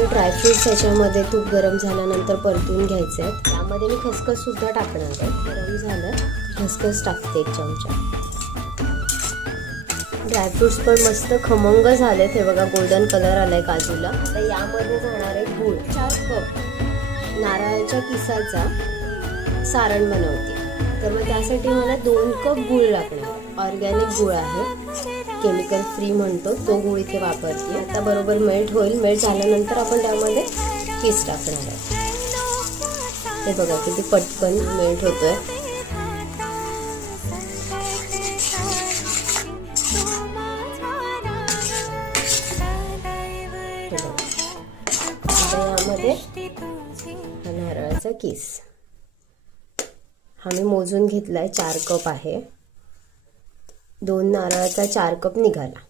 थोडेसे ड्रायफ्रुट्स ह्याच्यामध्ये तूप गरम झाल्यानंतर परतून घ्यायचे आहेत. त्यामध्ये मी खसखस सुद्धा टाकणार आहे. गरम झालं खसखस टाकते 1 चमचा. ड्रायफ्रुट्स पण मस्त खमंग झालेत. हे बघा गोल्डन कलर आलाय काजूला. आता यामध्ये जाणार आहे गूळ. 4 कप नारळाच्या किसाचा सारण बनवते. तर मग त्यासाठी मला 2 कप गूळ लागणार. ऑर्गॅनिक गूळ आहे, केमिकल फ्री म्हणतो तो गूळ इथे वापरते. आता बरोबर मेल्ट होईल. मेल्ट झाल्यानंतर आपण त्यामध्ये किस टाकणार आहे. हे बघा किती पटकन मेल्ट होतोय. आता यामध्ये नारळाचा किस हा मी मोजून घेतलाय. 4 कप आहे. 2 नारळाचा 4 कप निघाला.